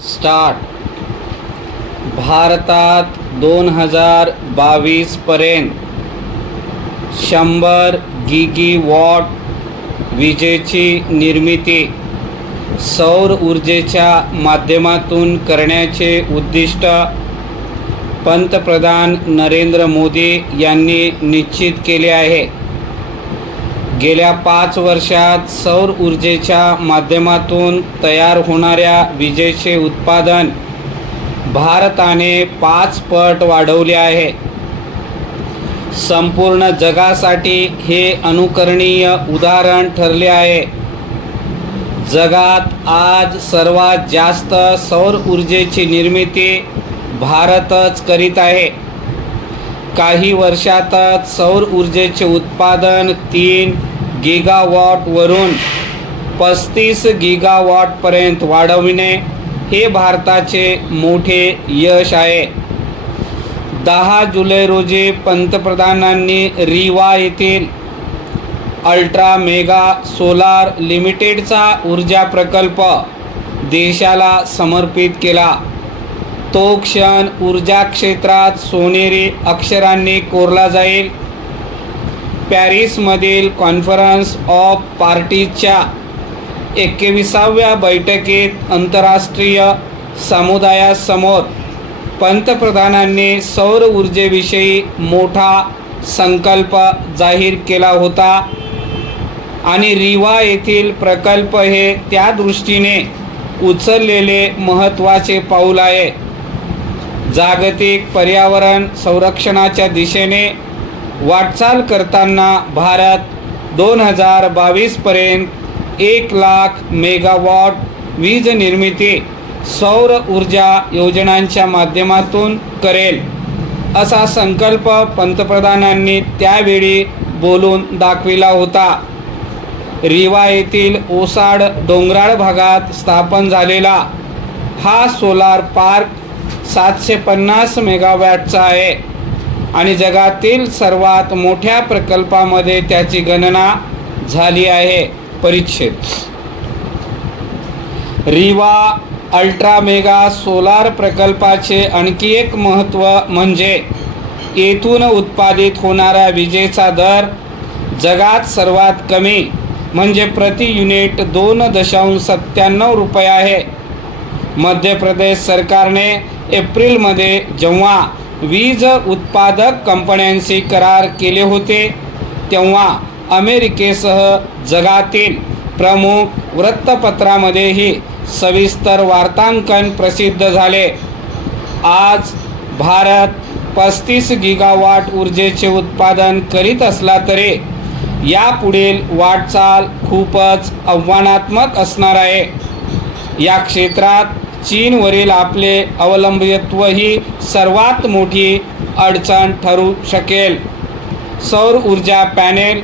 Start. भारतात 2022 पर्यंत 100 gigawatt विजेची निर्मिती सौर ऊर्जेच्या माध्यमातून करण्याचे उद्दिष्ट पंतप्रधान नरेंद्र मोदी यांनी निश्चित केले आहे. गेल्या 5 वर्षात सौर ऊर्जेच्या माध्यमातून तयार होणाऱ्या विजेचे उत्पादन भारताने 5 पट वाढवले आहे. संपूर्ण जगासाठी हे अनुकरणीय उदाहरण ठरले आहे. जगात आज सर्वात जास्त सौर ऊर्जेची निर्मिती भारतच करीत आहे. काही वर्षातच सौर ऊर्जेचे उत्पादन 3 गिगावॉटवरून 35 गिगावॉटपर्यंत वाढविणे हे भारताचे मोठे यश आहे. 10 जुलै रोजी पंतप्रधानांनी रीवा येथील अल्ट्रा मेगा सोलार लिमिटेडचा ऊर्जा प्रकल्प देशाला समर्पित केला. तो क्षण ऊर्जा क्षेत्रात सोनेरी अक्षरांनी कोरला जाईल. पॅरिसमधील कॉन्फरन्स ऑफ पार्टीजच्या 21व्या बैठकीत आंतरराष्ट्रीय समुदायासमोर पंतप्रधानांनी सौर ऊर्जेविषयी मोठा संकल्प जाहीर केला होता आणि रीवा येथील प्रकल्प हे त्या दृष्टीने उचललेले महत्त्वाचे पाऊल आहे. जागतिक पर्यावरण संरक्षणाच्या दिशेने वाटचाल करताना भारत 2022 पर्यंत 1 लाख मेगावॉट वीज निर्मिती सौर ऊर्जा योजनांच्या माध्यमातून करेल असा संकल्प पंतप्रधानांनी त्यावेळी बोलून दाखविला होता. रीवा येथील ओसाड डोंगराळ भागात स्थापन झालेला हा सोलार पार्क 750 मेगावॅटचा आहे आणि जगातील सर्वात मोठ्या प्रकल्पामध्ये त्याची गणना झाली आहे. परिच्छेद. रीवा अल्ट्रा मेगा सोलार प्रकल्पाचे आणखी एक महत्त्व म्हणजे येथून उत्पादित होणाऱ्या विजेचा दर जगात सर्वात कमी म्हणजे प्रति युनिट 2.97 रुपये आहे. मध्य प्रदेश सरकारने एप्रिलमध्ये जेव्हा वीज उत्पादक कंपन्यांशी करार केले होते तेव्हा अमेरिकेसह जगातील प्रमुख वृत्तपत्रांमध्येही सविस्तर वार्तांकन प्रसिद्ध झाले. आज भारत 35 गिगावॉट ऊर्जेचे उत्पादन करीत असला तरी यापुढील वाटचाल खूपच आव्हानात्मक असणार आहे. या क्षेत्रात चीनवरील आपले अवलंबित्व ही सर्वात मोठी अडचण ठरू शकेल. सौर ऊर्जा पॅनेल,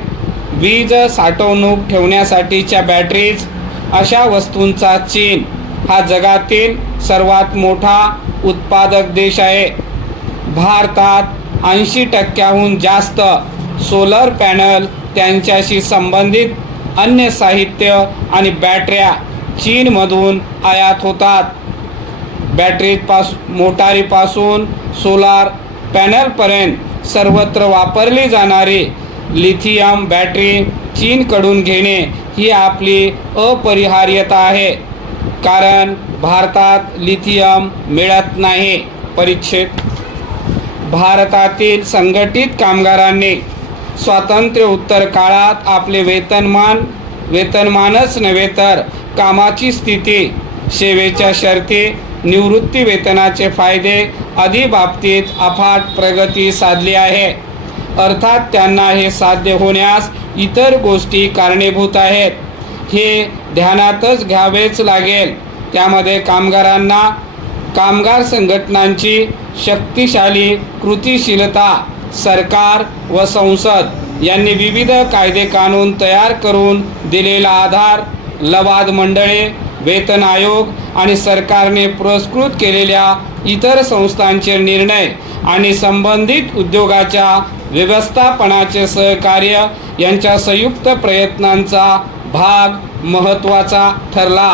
वीज साठवणूक ठेवण्यासाठीच्या बॅटरीज अशा वस्तूंचा चीन हा जगातील सर्वात मोठा उत्पादक देश आहे. भारतात 80% जास्त सोलर पॅनल, त्यांच्याशी संबंधित अन्य साहित्य आणि बॅटऱ्या चीनमधून आयात होतात. मोटारीपासून सोलार पॅनलपर्यंत सर्वत्र वापरली जाणारी लिथियम बॅटरी चीनकडून घेणे ही आपली अपरिहार्यता आहे, कारण भारतात लिथियम मिळत नाही. परिच्छेद. भारतातील संघटित कामगारांनी स्वातंत्र्योत्तर काळात आपले वेतनमानच नव्हे तर कामाची स्थिती, सेवेच्या शर्ती, निवृत्ती वेतनाचे फायदे आदी बाबतीत अफाट प्रगती साधली आहे. अर्थात त्यांना हे साध्य होण्यास इतर गोष्टी कारणीभूत आहेत, हे ध्यानातच घ्यावेच लागेल. त्यामध्ये कामगारांना, कामगार संघटनांची शक्तिशाली कृतिशीलता, सरकार व संसद यांनी विविध कायदे कानून तयार करून दिलेला आधार, लवाद मंडळे, वेतन आयोग आणि सरकारने पुरस्कृत केलेल्या इतर संस्थांचे निर्णय आणि संबंधित उद्योगाच्या व्यवस्थापनाचे सहकार्य यांच्या संयुक्त प्रयत्नांचा भाग महत्त्वाचा ठरला.